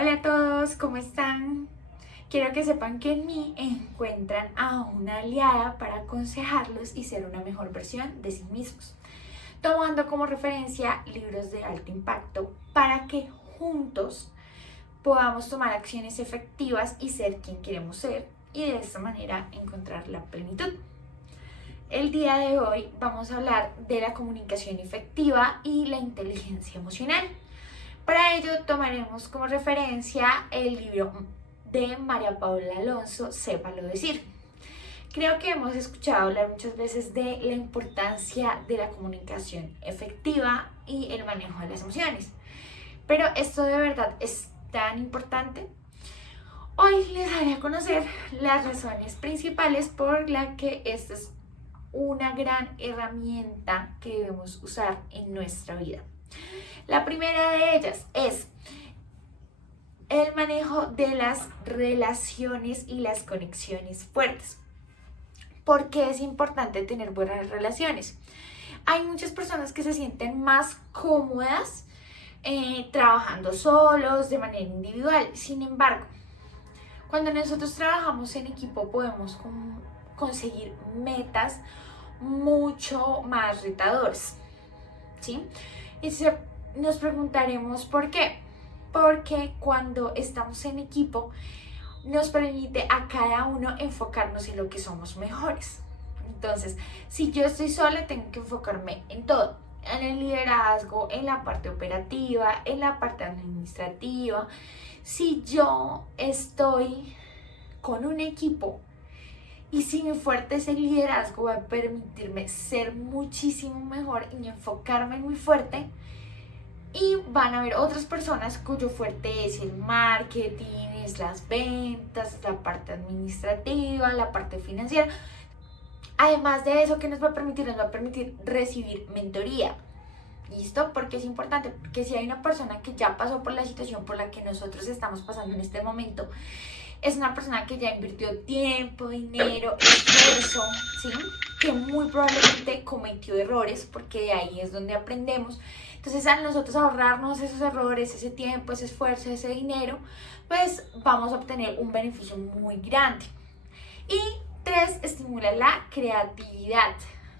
Hola a todos, ¿cómo están? Quiero que sepan que en mí encuentran a una aliada para aconsejarlos y ser una mejor versión de sí mismos, tomando como referencia libros de alto impacto para que juntos podamos tomar acciones efectivas y ser quien queremos ser y de esta manera encontrar la plenitud. El día de hoy vamos a hablar de la comunicación efectiva y la inteligencia emocional. Para ello tomaremos como referencia el libro de María Paula Alonso, Sépalo decir. Creo que hemos escuchado hablar muchas veces de la importancia de la comunicación efectiva y el manejo de las emociones. Pero ¿esto de verdad es tan importante? Hoy les daré a conocer las razones principales por las que esta es una gran herramienta que debemos usar en nuestra vida. La primera de ellas es el manejo de las relaciones y las conexiones fuertes. ¿Por qué es importante tener buenas relaciones? Hay muchas personas que se sienten más cómodas trabajando solos, de manera individual. Sin embargo, cuando nosotros trabajamos en equipo podemos conseguir metas mucho más retadoras, ¿sí? Y nos preguntaremos por qué. Porque cuando estamos en equipo nos permite a cada uno enfocarnos en lo que somos mejores. Entonces, si yo estoy sola, tengo que enfocarme en todo, en el liderazgo, en la parte operativa, en la parte administrativa. Si yo estoy con un equipo y si mi fuerte es el liderazgo, va a permitirme ser muchísimo mejor y enfocarme en mi fuerte. Y van a haber otras personas cuyo fuerte es el marketing, es las ventas, la parte administrativa, la parte financiera. Además de eso, ¿qué nos va a permitir? Nos va a permitir recibir mentoría. ¿Listo? Porque es importante, porque si hay una persona que ya pasó por la situación por la que nosotros estamos pasando en este momento, es una persona que ya invirtió tiempo, dinero, esfuerzo, ¿sí? Que muy probablemente cometió errores, porque de ahí es donde aprendemos. Entonces, al nosotros ahorrarnos esos errores, ese tiempo, ese esfuerzo, ese dinero, pues vamos a obtener un beneficio muy grande. Y 3, estimula la creatividad.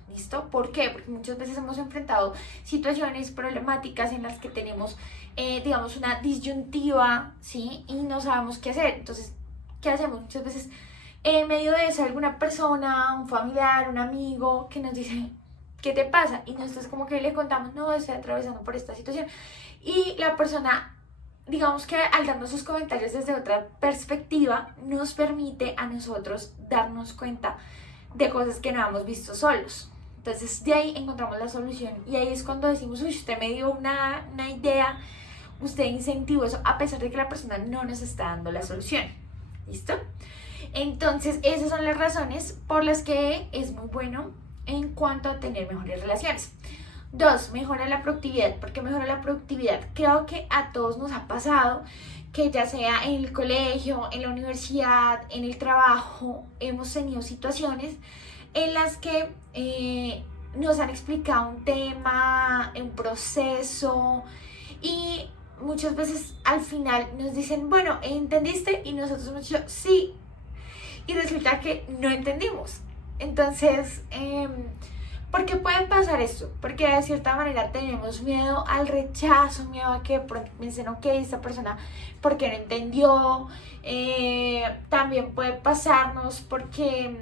¿Listo? ¿Por qué? Porque muchas veces hemos enfrentado situaciones problemáticas en las que tenemos, digamos, una disyuntiva, ¿sí? Y no sabemos qué hacer. Entonces, ¿qué hacemos? Muchas veces en medio de eso alguna persona, un familiar, un amigo que nos dice, ¿qué te pasa? Y nosotros como que le contamos, no, estoy atravesando por esta situación. Y la persona, digamos que al darnos sus comentarios desde otra perspectiva, nos permite a nosotros darnos cuenta de cosas que no hemos visto solos. Entonces de ahí encontramos la solución y ahí es cuando decimos, uy, usted me dio una idea, usted incentivó eso, a pesar de que la persona no nos está dando la solución. ¿Listo? Entonces esas son las razones por las que es muy bueno en cuanto a tener mejores relaciones. 2, mejora la productividad. ¿Por qué mejora la productividad? Creo que a todos nos ha pasado que ya sea en el colegio, en la universidad, en el trabajo, hemos tenido situaciones en las que nos han explicado un tema, un proceso y muchas veces al final nos dicen, bueno, ¿entendiste? Y nosotros hemos dicho, sí, y resulta que no entendimos. Entonces, ¿por qué puede pasar esto? Porque de cierta manera tenemos miedo al rechazo, miedo a que pronto piensen, ok, esta persona, ¿por qué no entendió? También puede pasarnos porque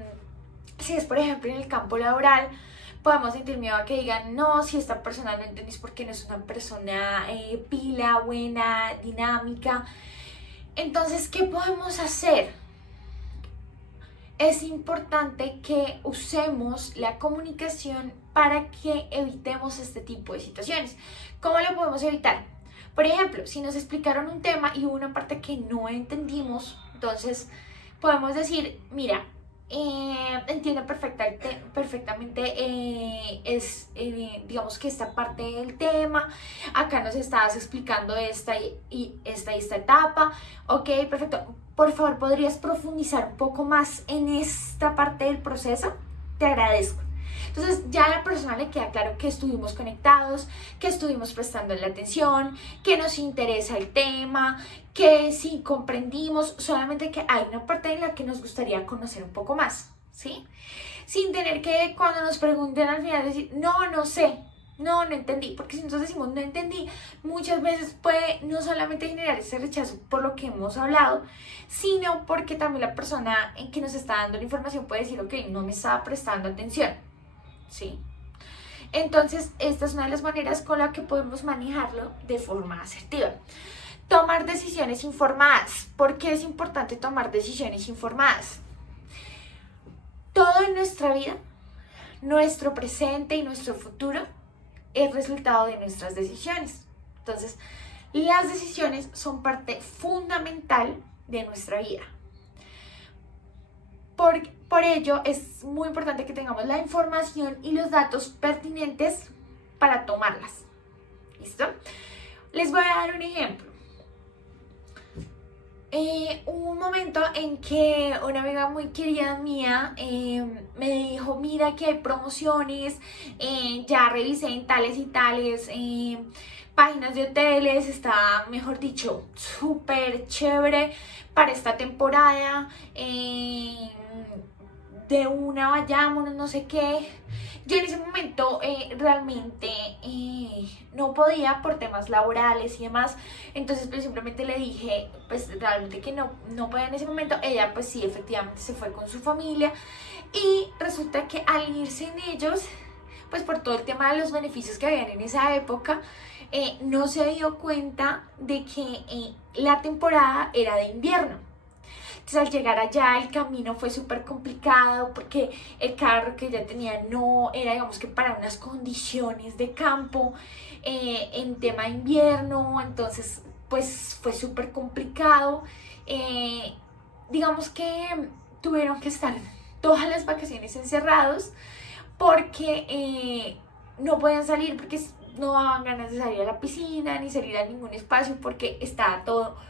si es por ejemplo en el campo laboral, podemos sentir miedo a que digan, no, si esta persona no entendís porque no es una persona pila, buena, dinámica. Entonces, ¿qué podemos hacer? Es importante que usemos la comunicación para que evitemos este tipo de situaciones. ¿Cómo lo podemos evitar? Por ejemplo, si nos explicaron un tema y hubo una parte que no entendimos, entonces podemos decir, mira, entiendo perfectamente digamos que esta parte del tema, acá nos estabas explicando esta y esta etapa, ok, perfecto, por favor podrías profundizar un poco más en esta parte del proceso, te agradezco. Entonces ya a la persona le queda claro que estuvimos conectados, que estuvimos prestando la atención, que nos interesa el tema, que sí comprendimos, solamente que hay una parte en la que nos gustaría conocer un poco más, ¿sí? Sin tener que cuando nos pregunten al final decir, no, no sé, no entendí, porque si nosotros decimos no entendí, muchas veces puede no solamente generar ese rechazo por lo que hemos hablado, sino porque también la persona en que nos está dando la información puede decir, ok, no me estaba prestando atención, ¿sí? Entonces, esta es una de las maneras con la que podemos manejarlo de forma asertiva. Tomar decisiones informadas. ¿Por qué es importante tomar decisiones informadas? Todo en nuestra vida, nuestro presente y nuestro futuro, es resultado de nuestras decisiones. Entonces, las decisiones son parte fundamental de nuestra vida. Por ello, es muy importante que tengamos la información y los datos pertinentes para tomarlas. ¿Listo? Les voy a dar un ejemplo. Un momento en que una amiga muy querida mía me dijo, mira que hay promociones, ya revisé en tales y tales páginas de hoteles, está, mejor dicho, súper chévere para esta temporada, de una vayámonos, no sé qué. Yo en ese momento realmente no podía por temas laborales y demás, entonces pues simplemente le dije pues realmente que no podía en ese momento. Ella pues sí, efectivamente se fue con su familia y resulta que al irse en ellos, pues por todo el tema de los beneficios que habían en esa época, no se dio cuenta de que la temporada era de invierno. Entonces al llegar allá el camino fue súper complicado porque el carro que ella tenía no era, digamos que para unas condiciones de campo en tema de invierno, entonces pues fue súper complicado. Digamos que tuvieron que estar todas las vacaciones encerrados porque no podían salir, porque no daban ganas de salir a la piscina ni salir a ningún espacio porque estaba todo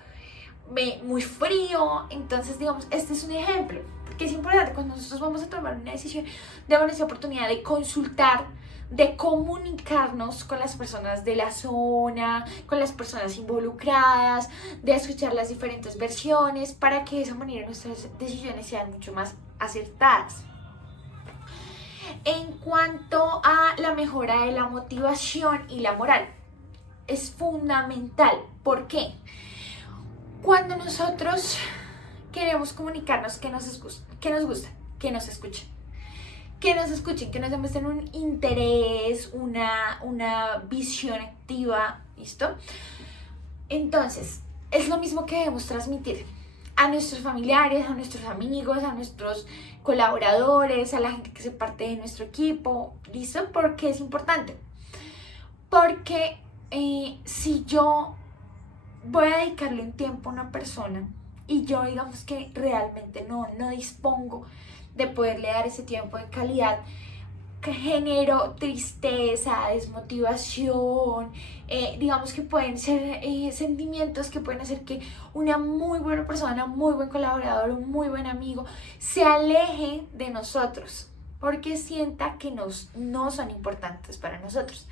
muy frío. Entonces, digamos, este es un ejemplo, porque es importante cuando nosotros vamos a tomar una decisión, demos esa oportunidad de consultar, de comunicarnos con las personas de la zona, con las personas involucradas, de escuchar las diferentes versiones, para que de esa manera nuestras decisiones sean mucho más acertadas. En cuanto a la mejora de la motivación y la moral, es fundamental. ¿Por qué? Cuando nosotros queremos comunicarnos que nos gusta, que nos escuchen, que nos demuestren un interés, una visión activa, ¿listo? Entonces, es lo mismo que debemos transmitir a nuestros familiares, a nuestros amigos, a nuestros colaboradores, a la gente que se parte de nuestro equipo, ¿listo? ¿Por qué es importante? Porque si yo voy a dedicarle un tiempo a una persona y yo digamos que realmente no dispongo de poderle dar ese tiempo de calidad, que genero tristeza, desmotivación, digamos que pueden ser sentimientos que pueden hacer que una muy buena persona, un muy buen colaborador, un muy buen amigo se aleje de nosotros porque sienta que no son importantes para nosotros.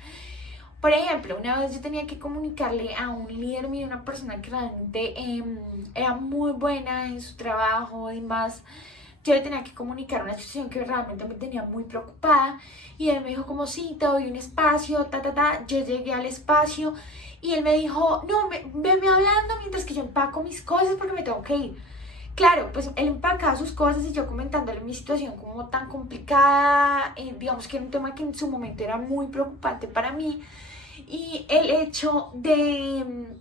Por ejemplo, una vez yo tenía que comunicarle a un líder mío, una persona que realmente era muy buena en su trabajo y más. Yo le tenía que comunicar una situación que realmente me tenía muy preocupada y él me dijo como, sí, te doy un espacio, Yo llegué al espacio y él me dijo, no, venme hablando mientras que yo empaco mis cosas porque me tengo que ir. Claro, pues él empacaba sus cosas y yo comentándole mi situación como tan complicada, digamos que era un tema que en su momento era muy preocupante para mí. Y el hecho de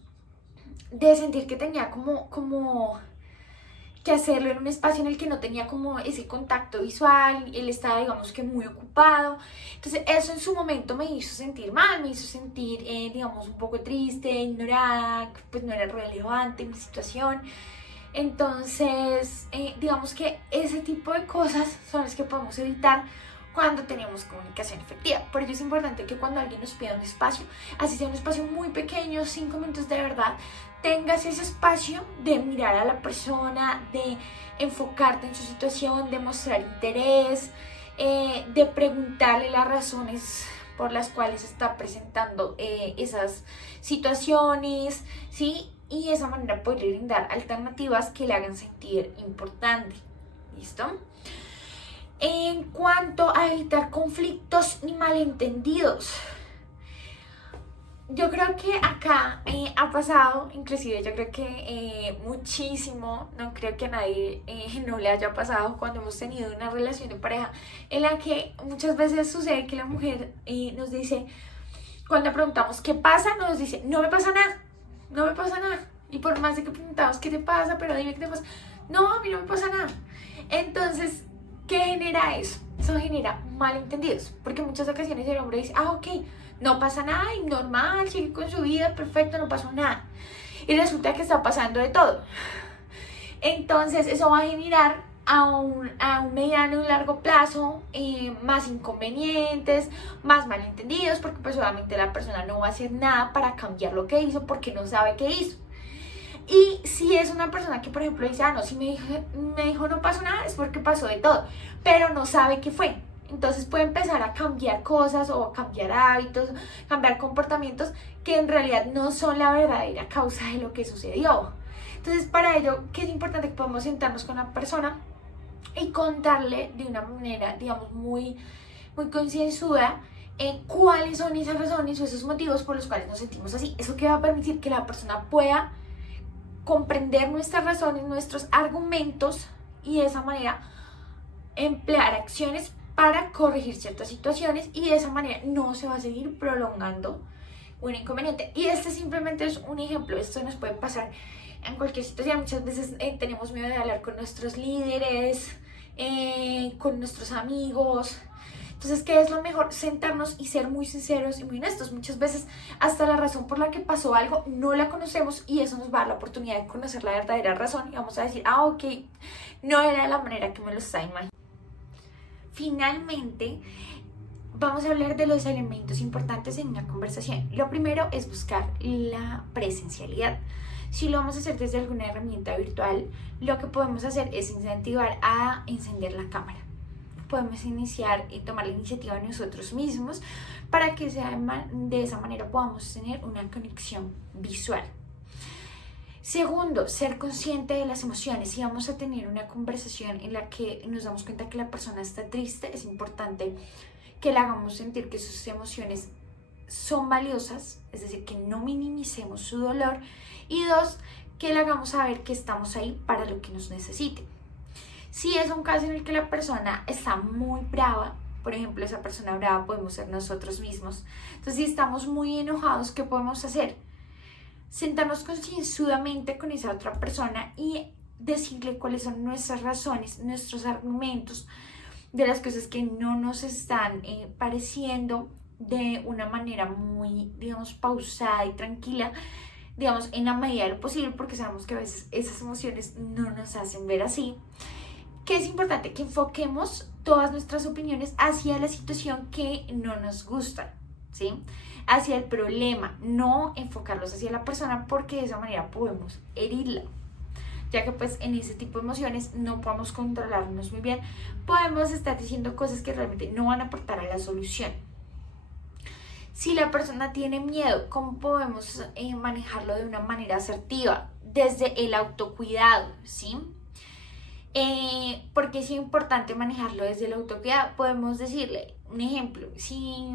sentir que tenía como que hacerlo en un espacio en el que no tenía como ese contacto visual, él estaba digamos que muy ocupado, entonces eso en su momento me hizo sentir mal, me hizo sentir digamos un poco triste, ignorada, pues no era relevante mi situación. Entonces digamos que ese tipo de cosas son las que podemos evitar cuando tenemos comunicación efectiva. Por ello es importante que cuando alguien nos pida un espacio, así sea un espacio muy pequeño, 5 minutos de verdad, tengas ese espacio de mirar a la persona, de enfocarte en su situación, de mostrar interés, de preguntarle las razones por las cuales está presentando esas situaciones, ¿sí? Y de esa manera poder brindar alternativas que le hagan sentir importante, ¿listo? En cuanto a evitar conflictos y malentendidos, yo creo que acá ha pasado, inclusive yo creo que muchísimo, no creo que a nadie no le haya pasado cuando hemos tenido una relación de pareja en la que muchas veces sucede que la mujer nos dice, cuando preguntamos qué pasa, nos dice, no me pasa nada, no me pasa nada. Y por más de que preguntamos qué te pasa, pero dime qué te pasa, no, a mí no me pasa nada. Entonces, ¿qué genera eso? Eso genera malentendidos, porque en muchas ocasiones el hombre dice, ok, no pasa nada, y normal, sigue con su vida, perfecto, no pasó nada. Y resulta que está pasando de todo. Entonces eso va a generar a un mediano y largo plazo más inconvenientes, más malentendidos, porque pues obviamente la persona no va a hacer nada para cambiar lo que hizo porque no sabe qué hizo. Y si es una persona que por ejemplo dice, no, si me dijo no pasó nada, es porque pasó de todo, pero no sabe qué fue. Entonces puede empezar a cambiar cosas o a cambiar hábitos, cambiar comportamientos que en realidad no son la verdadera causa de lo que sucedió. Entonces para ello, ¿qué es importante? Que podamos sentarnos con la persona y contarle de una manera, digamos, muy concienzuda cuáles son esas razones o esos motivos por los cuales nos sentimos así. Eso que va a permitir que la persona pueda comprender nuestras razones, nuestros argumentos y de esa manera emplear acciones para corregir ciertas situaciones y de esa manera no se va a seguir prolongando un inconveniente. Y este simplemente es un ejemplo, esto nos puede pasar en cualquier situación. Muchas veces tenemos miedo de hablar con nuestros líderes, con nuestros amigos. Entonces, ¿qué es lo mejor? Sentarnos y ser muy sinceros y muy honestos. Muchas veces hasta la razón por la que pasó algo no la conocemos y eso nos va a dar la oportunidad de conocer la verdadera razón y vamos a decir, ok, no era de la manera que me lo estaba imaginando. Finalmente, vamos a hablar de los elementos importantes en una conversación. Lo primero es buscar la presencialidad. Si lo vamos a hacer desde alguna herramienta virtual, lo que podemos hacer es incentivar a encender la cámara. Podemos iniciar y tomar la iniciativa nosotros mismos para que de esa manera podamos tener una conexión visual. Segundo, ser consciente de las emociones. Si vamos a tener una conversación en la que nos damos cuenta que la persona está triste, es importante que le hagamos sentir que sus emociones son valiosas, es decir, que no minimicemos su dolor. Y dos, que le hagamos saber que estamos ahí para lo que nos necesite. Si es un caso en el que la persona está muy brava, por ejemplo, esa persona brava podemos ser nosotros mismos. Entonces, si estamos muy enojados, ¿qué podemos hacer? Sentarnos concienzudamente con esa otra persona y decirle cuáles son nuestras razones, nuestros argumentos de las cosas que no nos están pareciendo de una manera muy, digamos, pausada y tranquila, digamos, en la medida de lo posible, porque sabemos que a veces esas emociones no nos hacen ver así. Que es importante que enfoquemos todas nuestras opiniones hacia la situación que no nos gusta, ¿sí? Hacia el problema, no enfocarlos hacia la persona, porque de esa manera podemos herirla, ya que pues en ese tipo de emociones no podemos controlarnos muy bien, podemos estar diciendo cosas que realmente no van a aportar a la solución. Si la persona tiene miedo, ¿cómo podemos manejarlo de una manera asertiva? Desde el autocuidado, ¿sí? Porque es importante manejarlo desde el autocuidado. Podemos decirle, un ejemplo, si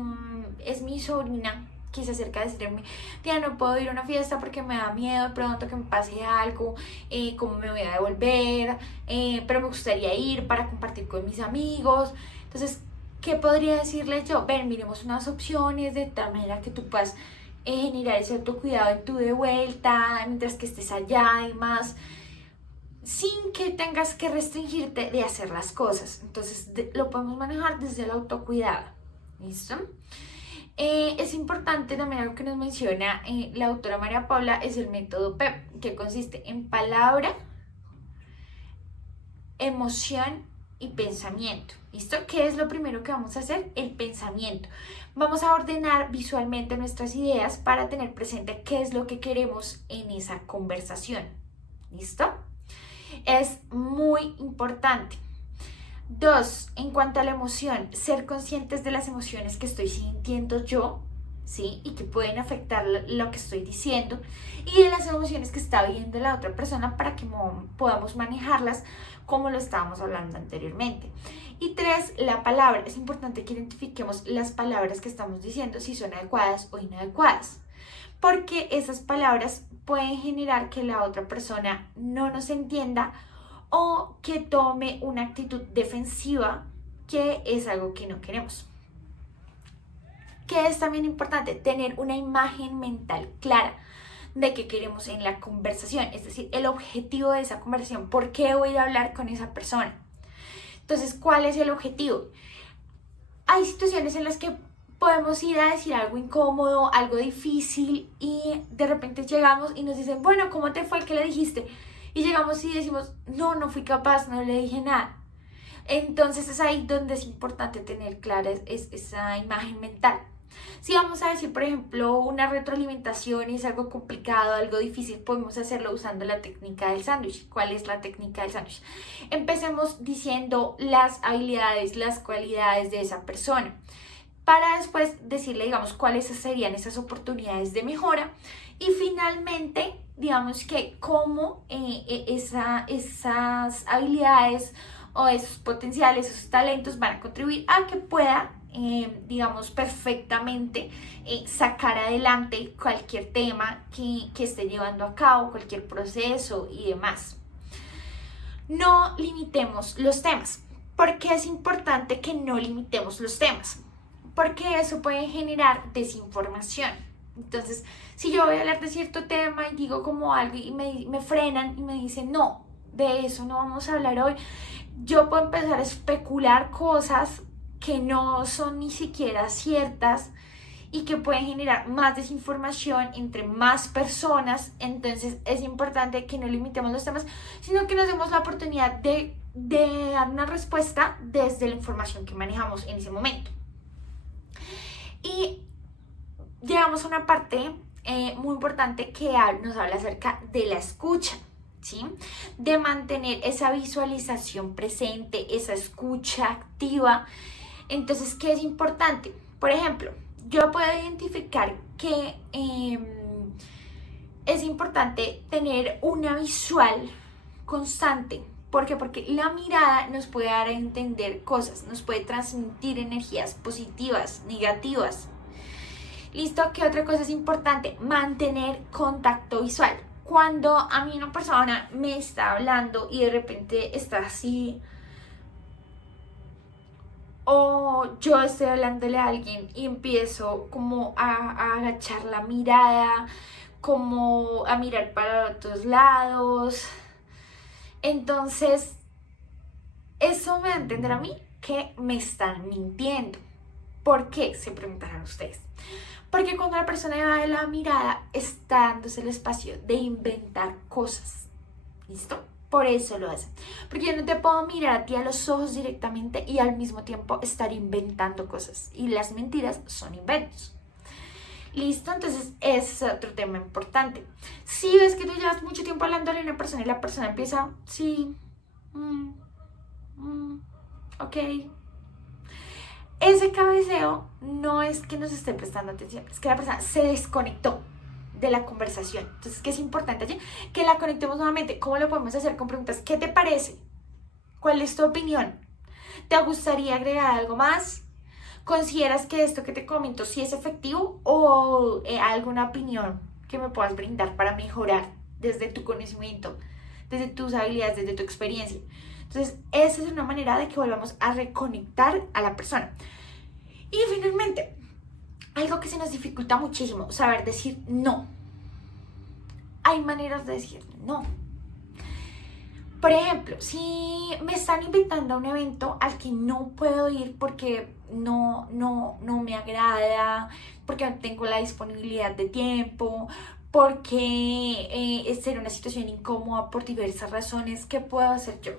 es mi sobrina que se acerca a decirme, tía, no puedo ir a una fiesta porque me da miedo de pronto que me pase algo, cómo me voy a devolver, pero me gustaría ir para compartir con mis amigos. Entonces, ¿qué podría decirle yo? Ven, miremos unas opciones de tal manera que tú puedas generar ese autocuidado en tu de vuelta, mientras que estés allá y más, sin que tengas que restringirte de hacer las cosas. Entonces lo podemos manejar desde el autocuidado. ¿Listo? Es importante también algo que nos menciona la autora María Paula, es el método PEP, que consiste en palabra, emoción y pensamiento. ¿Listo? ¿Qué es lo primero que vamos a hacer? El pensamiento. Vamos a ordenar visualmente nuestras ideas para tener presente qué es lo que queremos en esa conversación. ¿Listo? Es muy importante. 2, en cuanto a la emoción, ser conscientes de las emociones que estoy sintiendo yo, ¿sí? Y que pueden afectar lo que estoy diciendo, y de las emociones que está viviendo la otra persona para que podamos manejarlas como lo estábamos hablando anteriormente. Y 3, la palabra. Es importante que identifiquemos las palabras que estamos diciendo, si son adecuadas o inadecuadas, porque esas palabras pueden generar que la otra persona no nos entienda o que tome una actitud defensiva, que es algo que no queremos. Que es también importante tener una imagen mental clara de qué queremos en la conversación, es decir, el objetivo de esa conversación, por qué voy a hablar con esa persona. Entonces, ¿cuál es el objetivo? Hay situaciones en las que podemos ir a decir algo incómodo, algo difícil, y de repente llegamos y nos dicen, bueno, ¿cómo te fue? ¿Qué le dijiste? Y llegamos y decimos, no fui capaz, no le dije nada. Entonces es ahí donde es importante tener clara esa imagen mental. Si vamos a decir, por ejemplo, una retroalimentación y es algo complicado, algo difícil, podemos hacerlo usando la técnica del sándwich. ¿Cuál es la técnica del sándwich? Empecemos diciendo las habilidades, las cualidades de esa persona, para después decirle, digamos, cuáles serían esas oportunidades de mejora, y finalmente, digamos que cómo esas habilidades o esos potenciales, esos talentos van a contribuir a que pueda, digamos, perfectamente sacar adelante cualquier tema que esté llevando a cabo, cualquier proceso y demás. No limitemos los temas. ¿Por qué es importante que no limitemos los temas? Porque eso puede generar desinformación. Entonces, si yo voy a hablar de cierto tema y digo como algo y me frenan y me dicen, no, de eso no vamos a hablar hoy, yo puedo empezar a especular cosas que no son ni siquiera ciertas y que pueden generar más desinformación entre más personas. Entonces es importante que no limitemos los temas, sino que nos demos la oportunidad de dar una respuesta desde la información que manejamos en ese momento. Y llegamos a una parte muy importante que nos habla acerca de la escucha, ¿sí? De mantener esa visualización presente, esa escucha activa. Entonces, ¿qué es importante? Por ejemplo, yo puedo identificar que es importante tener una visual constante. ¿Por qué? Porque la mirada nos puede dar a entender cosas, nos puede transmitir energías positivas, negativas. ¿Listo? ¿Qué otra cosa es importante? Mantener contacto visual. Cuando a mí una persona me está hablando y de repente está así, o yo estoy hablándole a alguien y empiezo como a agachar la mirada, como a mirar para otros lados, entonces eso me da a entender a mí que me están mintiendo. ¿Por qué? Se preguntarán ustedes. Porque cuando la persona va de la mirada está dándose el espacio de inventar cosas. ¿Listo? Por eso lo hacen. Porque yo no te puedo mirar a ti a los ojos directamente y al mismo tiempo estar inventando cosas. Y las mentiras son inventos. ¿Listo? Entonces es otro tema importante. Si ves que tú llevas mucho tiempo hablándole a una persona y la persona empieza, sí, ok. Ese cabeceo no es que nos esté prestando atención, es que la persona se desconectó de la conversación. Entonces, ¿qué es importante allí? Que la conectemos nuevamente. ¿Cómo lo podemos hacer? Con preguntas. ¿Qué te parece? ¿Cuál es tu opinión? ¿Te gustaría agregar algo más? ¿Consideras que esto que te comento sí es efectivo? ¿O alguna opinión que me puedas brindar para mejorar desde tu conocimiento, desde tus habilidades, desde tu experiencia? Entonces, esa es una manera de que volvamos a reconectar a la persona. Y finalmente, algo que se nos dificulta muchísimo, saber decir no. Hay maneras de decir no. Por ejemplo, si me están invitando a un evento al que no puedo ir porque no me agrada, porque no tengo la disponibilidad de tiempo, porque será una situación incómoda por diversas razones, ¿qué puedo hacer yo?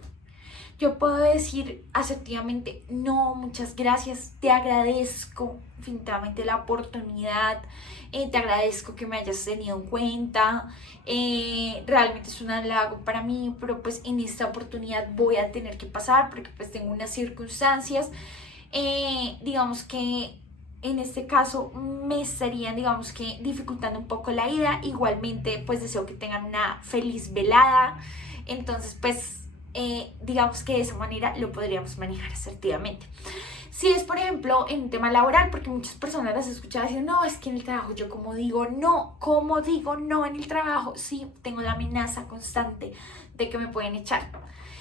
yo puedo decir asertivamente, no, muchas gracias, te agradezco infinitamente la oportunidad, te agradezco que me hayas tenido en cuenta, realmente es un halago para mí, pero pues en esta oportunidad voy a tener que pasar porque pues tengo unas circunstancias, digamos que en este caso me estarían, digamos que dificultando un poco la ida. Igualmente pues deseo que tengan una feliz velada, entonces pues digamos que de esa manera lo podríamos manejar asertivamente. Si es, por ejemplo, en un tema laboral, porque muchas personas las he escuchado decir, no, es que en el trabajo yo como digo no en el trabajo, sí, tengo la amenaza constante de que me pueden echar.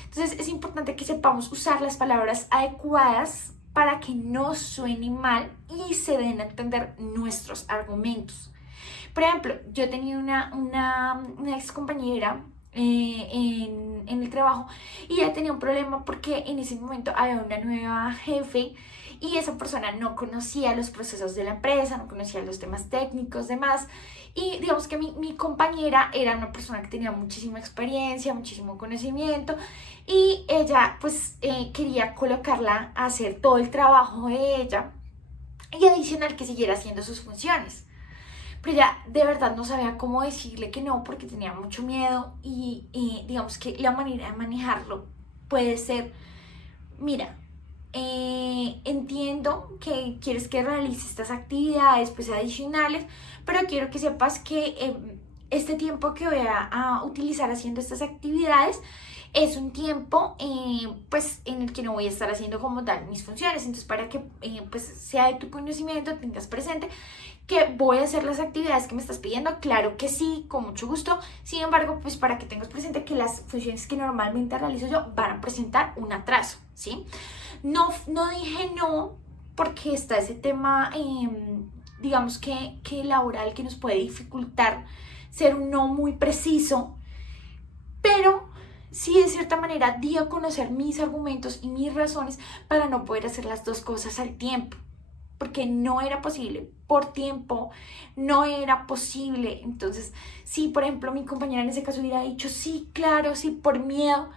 Entonces es importante que sepamos usar las palabras adecuadas para que no suene mal y se den a entender nuestros argumentos. Por ejemplo, yo tenía una ex compañera en el trabajo y ella tenía un problema porque en ese momento había una nueva jefe y esa persona no conocía los procesos de la empresa, no conocía los temas técnicos, demás. Y digamos que mi compañera era una persona que tenía muchísima experiencia, muchísimo conocimiento y ella pues quería colocarla a hacer todo el trabajo de ella y adicional que siguiera haciendo sus funciones. Pero ella de verdad no sabía cómo decirle que no porque tenía mucho miedo y digamos que la manera de manejarlo puede ser, mira, entiendo que quieres que realice estas actividades pues adicionales, pero quiero que sepas que este tiempo que voy a utilizar haciendo estas actividades es un tiempo pues en el que no voy a estar haciendo como tal mis funciones. Entonces para que pues sea de tu conocimiento, tengas presente que voy a hacer las actividades que me estás pidiendo, claro que sí, con mucho gusto. Sin embargo, pues para que tengas presente que las funciones que normalmente realizo yo van a presentar un atraso, ¿sí? No dije no porque está ese tema, digamos que laboral, que nos puede dificultar ser un no muy preciso, pero sí de cierta manera di a conocer mis argumentos y mis razones para no poder hacer las dos cosas al tiempo, porque no era posible, por tiempo no era posible. Entonces, si por ejemplo mi compañera en ese caso hubiera dicho sí, claro, sí, por miedo,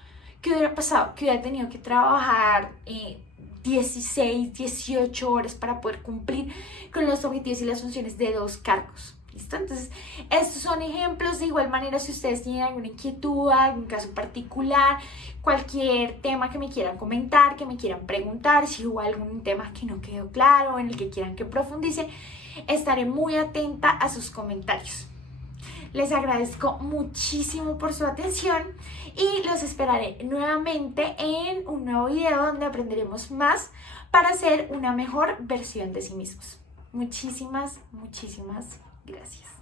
¿qué hubiera pasado? Que hubiera tenido que trabajar 16, 18 horas para poder cumplir con los objetivos y las funciones de dos cargos. ¿Listo? Entonces, estos son ejemplos. De igual manera, si ustedes tienen alguna inquietud, algún caso particular, cualquier tema que me quieran comentar, que me quieran preguntar, si hubo algún tema que no quedó claro, en el que quieran que profundice, estaré muy atenta a sus comentarios. Les agradezco muchísimo por su atención y los esperaré nuevamente en un nuevo video donde aprenderemos más para ser una mejor versión de sí mismos. Muchísimas gracias.